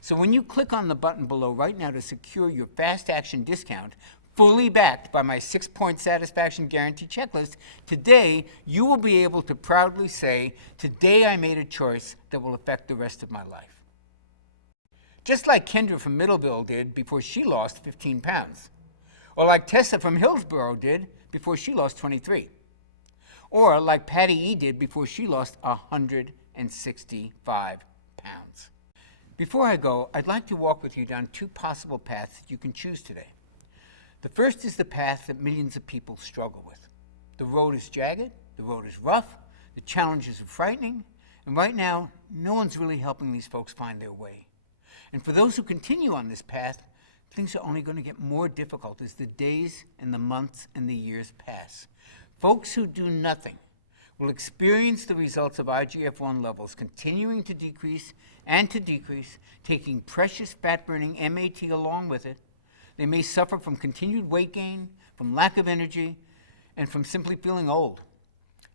So when you click on the button below right now to secure your fast action discount, fully backed by my 6-point satisfaction guarantee checklist, today you will be able to proudly say, today I made a choice that will affect the rest of my life. Just like Kendra from Middleville did before she lost 15 pounds. Or like Tessa from Hillsborough did before she lost 23. Or like Patty E. did before she lost 165 pounds. Before I go, I'd like to walk with you down 2 possible paths that you can choose today. The first is the path that millions of people struggle with. The road is jagged, the road is rough, the challenges are frightening, and right now, no one's really helping these folks find their way. And for those who continue on this path, things are only going to get more difficult as the days and the months and the years pass. Folks who do nothing will experience the results of IGF-1 levels continuing to decrease, taking precious fat-burning MAT along with it. They may suffer from continued weight gain, from lack of energy, and from simply feeling old.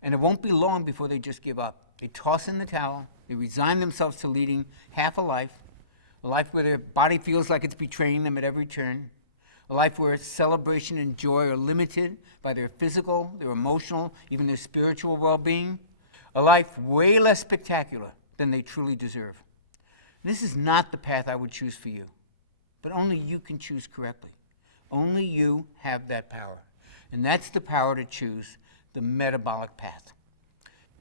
And it won't be long before they just give up. They toss in the towel. They resign themselves to leading half a life where their body feels like it's betraying them at every turn, a life where celebration and joy are limited by their physical, their emotional, even their spiritual well-being, a life way less spectacular than they truly deserve. This is not the path I would choose for you, but only you can choose correctly. Only you have that power, and that's the power to choose the metabolic path.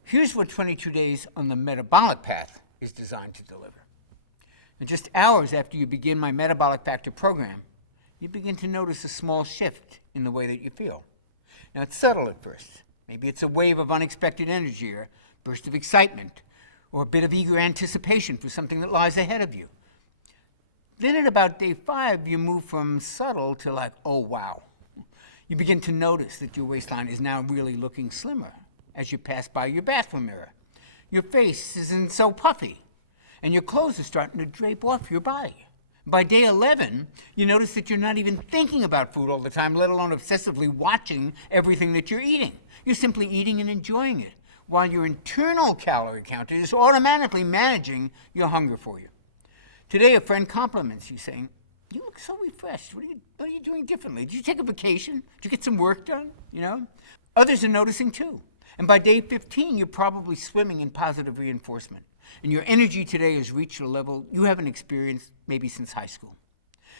Here's what 22 days on the metabolic path is designed to deliver. And just hours after you begin my Metabolic Factor program, you begin to notice a small shift in the way that you feel. Now, it's subtle at first. Maybe it's a wave of unexpected energy or a burst of excitement or a bit of eager anticipation for something that lies ahead of you. Then at about day 5, you move from subtle to like, oh, wow. You begin to notice that your waistline is now really looking slimmer as you pass by your bathroom mirror. Your face isn't so puffy, and your clothes are starting to drape off your body. By day 11, you notice that you're not even thinking about food all the time, let alone obsessively watching everything that you're eating. You're simply eating and enjoying it, while your internal calorie counter is automatically managing your hunger for you. Today, a friend compliments you, saying, "You look so refreshed. What are you doing differently? Did you take a vacation? Did you get some work done?" Others are noticing too. And by day 15, you're probably swimming in positive reinforcement. And your energy today has reached a level you haven't experienced maybe since high school.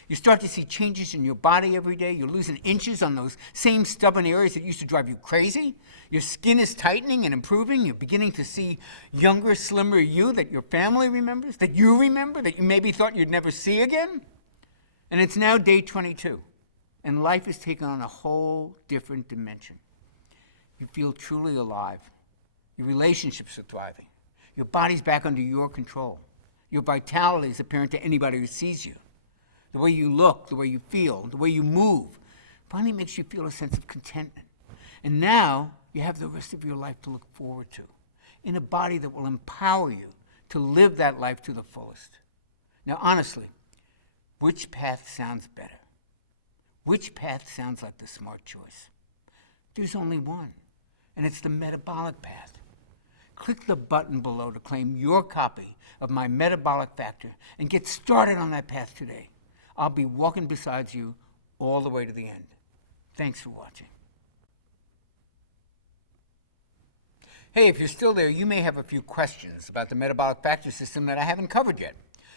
You start to see changes in your body every day. You're losing inches on those same stubborn areas that used to drive you crazy. Your skin is tightening and improving. You're beginning to see younger, slimmer you that your family remembers, that you remember, that you maybe thought you'd never see again. And it's now day 22, and life has taken on a whole different dimension. You feel truly alive. Your relationships are thriving. Your body's back under your control. Your vitality is apparent to anybody who sees you. The way you look, the way you feel, the way you move finally makes you feel a sense of contentment. And now you have the rest of your life to look forward to, in a body that will empower you to live that life to the fullest. Now, honestly, which path sounds better? Which path sounds like the smart choice? There's only one, and it's the metabolic path. Click the button below to claim your copy of my Metabolic Factor and get started on that path today. I'll be walking beside you all the way to the end. Thanks for watching. Hey, if you're still there, you may have a few questions about the Metabolic Factor system that I haven't covered yet.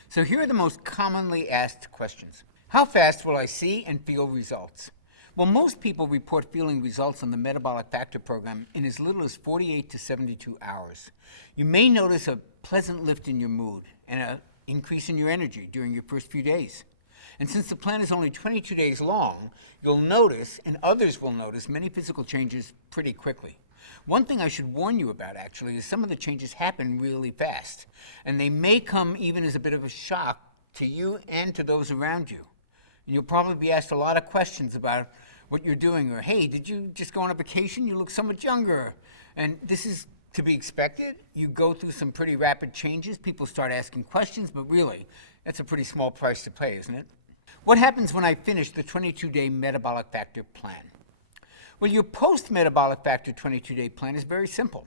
So here are the most commonly asked questions. How fast will I see and feel results? Well, most people report feeling results on the Metabolic Factor program in as little as 48 to 72 hours. You may notice a pleasant lift in your mood and an increase in your energy during your first few days. And since the plan is only 22 days long, you'll notice, and others will notice, many physical changes pretty quickly. One thing I should warn you about, actually, is some of the changes happen really fast, and they may come even as a bit of a shock to you and to those around you. And you'll probably be asked a lot of questions about what you're doing, or, hey, did you just go on a vacation? You look so much younger. And this is to be expected. You go through some pretty rapid changes. People start asking questions, but really, that's a pretty small price to pay, isn't it? What happens when I finish the 22-day Metabolic Factor plan? Well, your post-Metabolic Factor 22-day plan is very simple.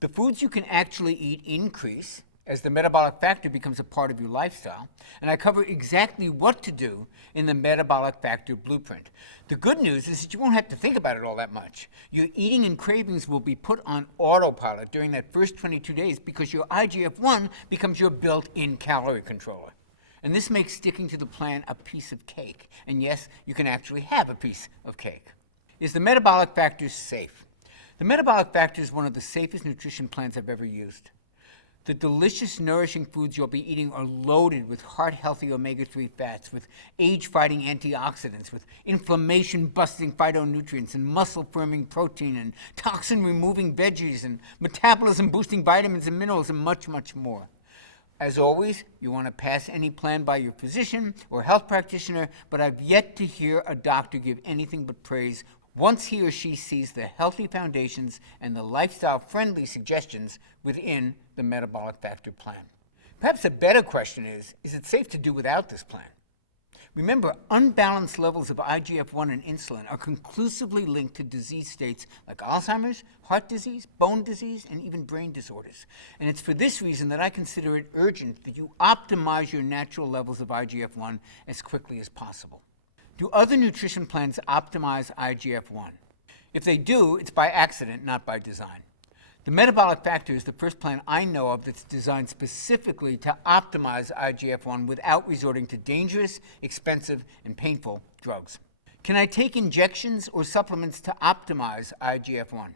The foods you can actually eat increase as the Metabolic Factor becomes a part of your lifestyle, and I cover exactly what to do in the Metabolic Factor blueprint. The good news is that you won't have to think about it all that much. Your eating and cravings will be put on autopilot during that first 22 days because your IGF-1 becomes your built-in calorie controller. And this makes sticking to the plan a piece of cake. And yes, you can actually have a piece of cake. Is the Metabolic Factor safe? The Metabolic Factor is one of the safest nutrition plans I've ever used. The delicious, nourishing foods you'll be eating are loaded with heart-healthy omega-3 fats, with age-fighting antioxidants, with inflammation-busting phytonutrients, and muscle-firming protein, and toxin-removing veggies, and metabolism-boosting vitamins and minerals, and much, much more. As always, you want to pass any plan by your physician or health practitioner, but I've yet to hear a doctor give anything but praise once he or she sees the healthy foundations and the lifestyle-friendly suggestions within the Metabolic Factor plan. Perhaps a better question is it safe to do without this plan? Remember, unbalanced levels of IGF-1 and insulin are conclusively linked to disease states like Alzheimer's, heart disease, bone disease, and even brain disorders. And it's for this reason that I consider it urgent that you optimize your natural levels of IGF-1 as quickly as possible. Do other nutrition plans optimize IGF-1? If they do, it's by accident, not by design. The Metabolic Factor is the first plan I know of that's designed specifically to optimize IGF-1 without resorting to dangerous, expensive, and painful drugs. Can I take injections or supplements to optimize IGF-1?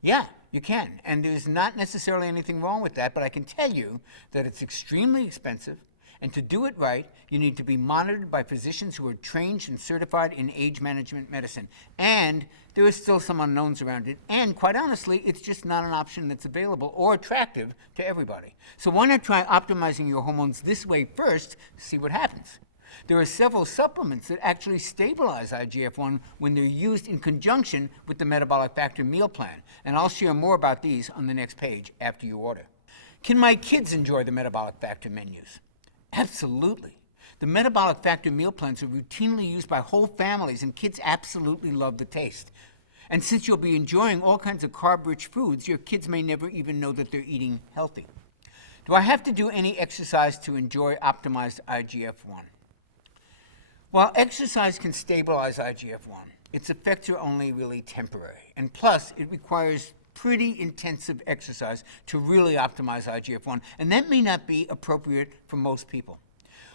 Yeah, you can, and there's not necessarily anything wrong with that, but I can tell you that it's extremely expensive, and to do it right, you need to be monitored by physicians who are trained and certified in age management medicine. And there are still some unknowns around it. And quite honestly, it's just not an option that's available or attractive to everybody. So why not try optimizing your hormones this way first to see what happens? There are several supplements that actually stabilize IGF-1 when they're used in conjunction with the Metabolic Factor meal plan. And I'll share more about these on the next page after you order. Can my kids enjoy the Metabolic Factor menus? Absolutely. The Metabolic Factor meal plans are routinely used by whole families, and kids absolutely love the taste. And since you'll be enjoying all kinds of carb-rich foods, your kids may never even know that they're eating healthy. Do I have to do any exercise to enjoy optimized IGF-1? While exercise can stabilize IGF-1, its effects are only really temporary. And plus, it requires pretty intensive exercise to really optimize IGF-1, and that may not be appropriate for most people.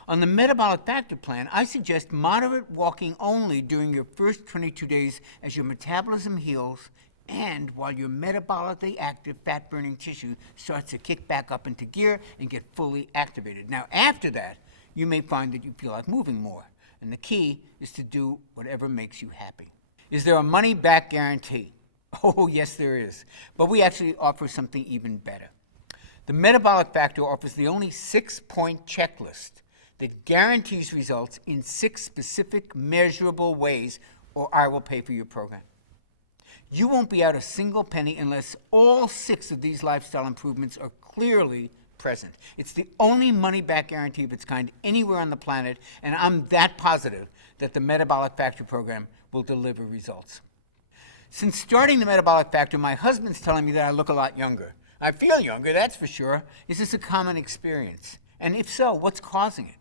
On the Metabolic Factor plan, I suggest moderate walking only during your first 22 days as your metabolism heals and while your metabolically active fat-burning tissue starts to kick back up into gear and get fully activated. Now, after that, you may find that you feel like moving more, and the key is to do whatever makes you happy. Is there a money-back guarantee? Oh, yes, there is. But we actually offer something even better. The Metabolic Factor offers the only 6-point checklist that guarantees results in 6 specific measurable ways, or I will pay for your program. You won't be out a single penny unless all 6 of these lifestyle improvements are clearly present. It's the only money-back guarantee of its kind anywhere on the planet, and I'm that positive that the Metabolic Factor program will deliver results. Since starting the Metabolic Factor, my husband's telling me that I look a lot younger. I feel younger, that's for sure. Is this a common experience? And if so, what's causing it?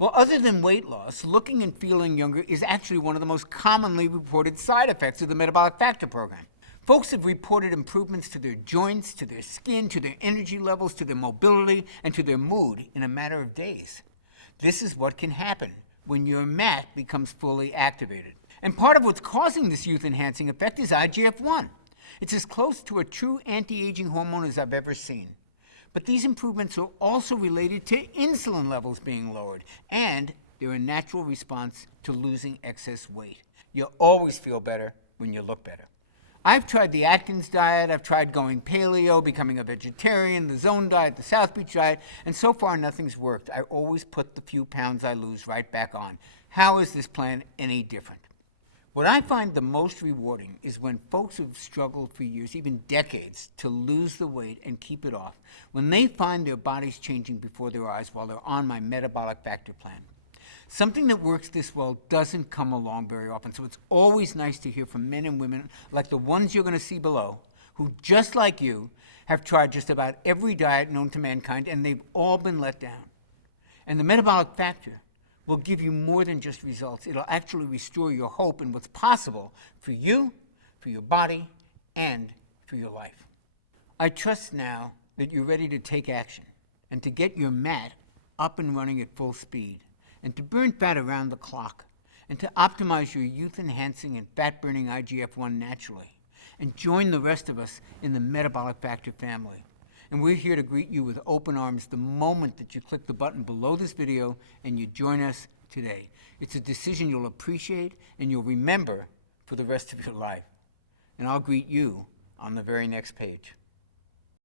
Well, other than weight loss, looking and feeling younger is actually one of the most commonly reported side effects of the Metabolic Factor program. Folks have reported improvements to their joints, to their skin, to their energy levels, to their mobility, and to their mood in a matter of days. This is what can happen when your MAT becomes fully activated. And part of what's causing this youth-enhancing effect is IGF-1. It's as close to a true anti-aging hormone as I've ever seen. But these improvements are also related to insulin levels being lowered, and they're a natural response to losing excess weight. You'll always feel better when you look better. I've tried the Atkins diet, I've tried going paleo, becoming a vegetarian, the Zone diet, the South Beach diet, and so far nothing's worked. I always put the few pounds I lose right back on. How is this plan any different? What I find the most rewarding is when folks who've struggled for years, even decades, to lose the weight and keep it off, when they find their bodies changing before their eyes while they're on my Metabolic Factor plan. Something that works this well doesn't come along very often, so it's always nice to hear from men and women like the ones you're going to see below, who, just like you, have tried just about every diet known to mankind, and they've all been let down. And the Metabolic Factor will give you more than just results. It'll actually restore your hope in what's possible for you, for your body, and for your life. I trust now that you're ready to take action and to get your MAT up and running at full speed, and to burn fat around the clock, and to optimize your youth-enhancing and fat-burning IGF-1 naturally, and join the rest of us in the Metabolic Factor family. And we're here to greet you with open arms the moment that you click the button below this video and you join us today. It's a decision you'll appreciate and you'll remember for the rest of your life. And I'll greet you on the very next page.